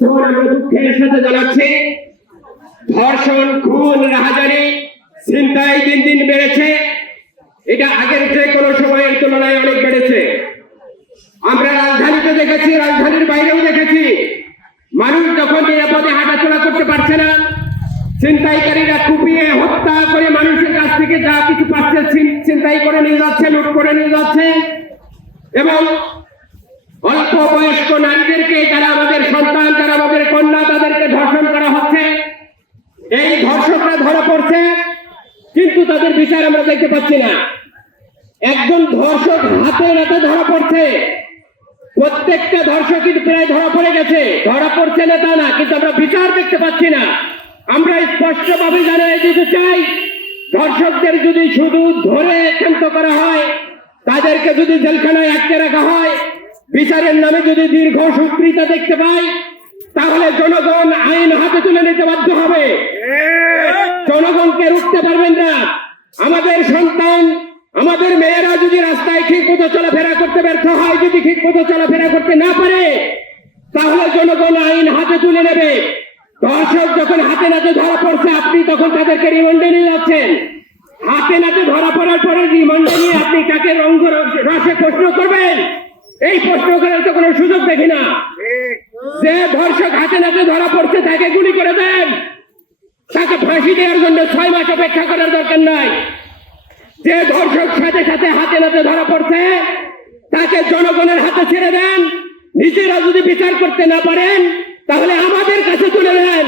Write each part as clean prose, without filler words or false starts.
আমরা দুঃখের সাথে জানাচ্ছি, ধর্ষণ, খুন, রাহাজানি, ছিনতাই দিন দিন বেড়েছে। এটা আগের যে কোনো সময়ের তুলনায় অনেক বেড়েছে। আমরা রাজধানীতে দেখেছি, রাজধানীর বাইরেও দেখেছি, মানুষ যখন নিরাপদে হাঁটাচলা করতে পারছে না, ছিনতাইকারীরা কুপিয়ে হত্যা করে মানুষের কাছ থেকে যা কিছু পাচ্ছে ছিনতাই করে নিয়ে যাচ্ছে, লুট করে নিয়ে যাচ্ছে। এবং অল্প বয়স্ক নারীদেরকে, যারা আমাদের সন্তান, যারা আমাদের কন্যা, তাদেরকে ধর্ষণ করা হচ্ছে। এই ধর্ষকরা ধরা পড়ছে, কিন্তু তাদের বিচার আমরা দেখতে পাচ্ছি না। একজন ধর্ষক হাতে নাতে ধরা পড়ছে, প্রত্যেকটা ধর্ষকই প্রায় ধরা পড়ে গেছে, ধরা পড়ছে না তা না, কিন্তু আমরা বিচার দেখতে পাচ্ছি না। আমরা স্পষ্টভাবে জানাই দিতে চাই, ধর্ষকদের যদি শুধু ধরে ক্ষান্ত করা হয়, তাদেরকে যদি জেলখানায় আটকে রাখা হয়, বিচারের নামে যদি দীর্ঘ সুপ্রিতা দেখতে পাই, তাহলে জনগণ আইন হাতে তুলে নিতে বাধ্য হবে। জনগণকে রুখতে পারবেন না। আমাদের সন্তান, আমাদের মেয়েরা যদি রাস্তায় ঠিক মতো চলাফেরা করতে ব্যর্থ হয়, যদি ঠিক মতো চলাফেরা করতে না পারে, তাহলে জনগণ আইন হাতে তুলে নেবে। ধর্ষক যখন হাতে নাতে ধরা পড়ছে, আপনি তখন তাদেরকে রিমান্ডে নিয়ে যাচ্ছেন। হাতে নাতে ধরা পড়ার পরে রিমান্ডে নিয়ে আপনি তাকে রঙ্গ রসে প্রশ্ন করবেন, এই প্রশ্ন করার তো কোনো সুযোগ দেখি না। যে ধর্ষক হাতে নাতে ধরা পড়ছে, তাকে গুলি করে দেন, তাকে ফাঁসি দেওয়ার জন্য 6 মাস অপেক্ষা করার দরকার নাই। যে ধর্ষক সাথে সাথে হাতে নাতে ধরা পড়ছে, তাকে জনগণের হাতে ছেড়ে দেন। নিজেরা যদি বিচার করতে না পারেন, তাহলে আমাদের কাছে তুলে নেন।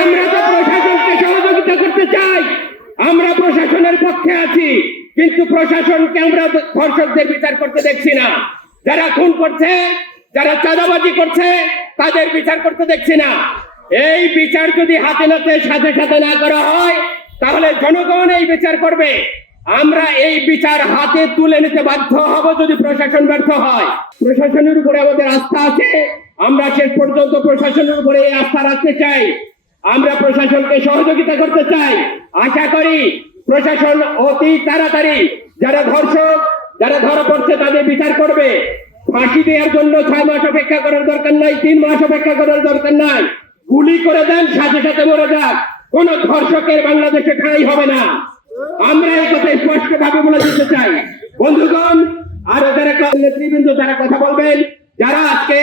আমরা তো প্রশাসনকে সহযোগিতা করতে চাই, আমরা প্রশাসনের পক্ষে আছি, কিন্তু প্রশাসনকে আমরা ধর্ষকদের বিচার করতে দেখছি না। যারা খুন করছে, যারা চাঁদাবাজি করছে, তাদের বিচার করতে দেখছি না। এই বিচার যদি হাতে নাতে সাথে সাথে না করা হয়, তাহলে জনগণ এই বিচার করবে। আমরা এই বিচার হাতে তুলে নিতে বাধ্য হব যদি প্রশাসন ব্যর্থ হয়। প্রশাসনের উপরে আমাদের আস্থা আছে, আমরা শেষ পর্যন্ত প্রশাসনের উপরে এই আস্থা রাখতে চাই। আমরা প্রশাসনকে সহযোগিতা করতে চাই। আশা করি প্রশাসন অতি তাড়াতাড়ি যারা ধর্ষক, যারা ধরা পড়ছে, তাদের বিচার করবে। ফাঁসি দেওয়ার জন্য 6 মাস অপেক্ষা করার দরকার নাই, 3 মাস অপেক্ষা করার দরকার নাই। গুলি করে দেন, সাথে সাথে মরে যাক। কোন ধর্ষকের বাংলাদেশে ঠাঁই হবে না। আমরা এই কথা স্পষ্ট ভাবে বলে দিতে চাই। বন্ধুগণ, আরো যারা নেতৃবৃন্দ যারা কথা বলবেন, যারা আজকে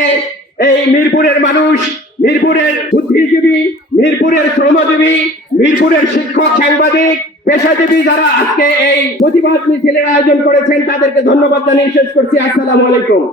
এই মিরপুরের মানুষ, মিরপুরের বুদ্ধিজীবী, মিরপুরের শ্রমজীবী, মিরপুরের শিক্ষক, সাংবাদিক, পেশাজীবী, যারা আজকে এই প্রতিবাদ মিছিলের আয়োজন করেছেন, তাদেরকে ধন্যবাদ জানিয়ে শেষ করছি। আসসালামু আলাইকুম।